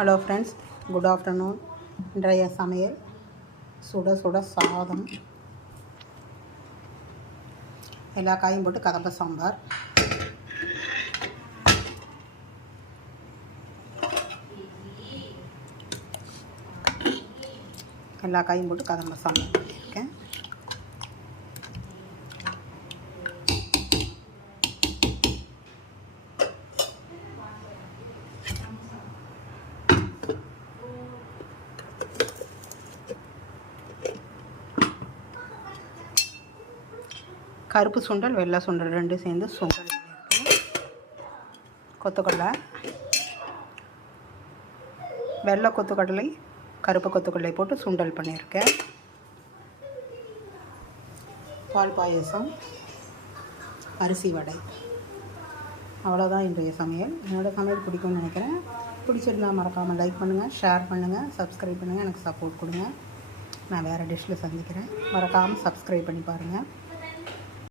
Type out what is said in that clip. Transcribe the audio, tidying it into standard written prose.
Hello friends, good afternoon. இன்றைய சமையல் சுட சுட சாதம், எல்லா காயும் போட்டு கதம்ப சாம்பார். எல்லா காயும் போட்டு கதம்ப சாம்பார் பண்ணியிருக்கேன். கருப்பு சுண்டல், வெள்ளை சுண்டல் ரெண்டும் சேர்ந்து சுண்டல் பண்ணியிருக்கேன். கொத்துக்கடலை, வெள்ளை கொத்துக்கடலை, கருப்பு கொத்துக்கடலை போட்டு சுண்டல் பண்ணியிருக்கேன். பால் பாயசம், அரிசி வடை. அவ்வளோதான் இன்றைய சமையல். என்னோடய சமையல் பிடிக்கும்னு நினைக்கிறேன். பிடிச்சிருந்தால் மறக்காமல் லைக் பண்ணுங்கள், ஷேர் பண்ணுங்கள், சப்ஸ்கிரைப் பண்ணுங்கள். எனக்கு சப்போர்ட் கொடுங்க. நான் வேறு டிஷ்ஷில் சந்திக்கிறேன். மறக்காமல் சப்ஸ்கிரைப் பண்ணி பாருங்கள்.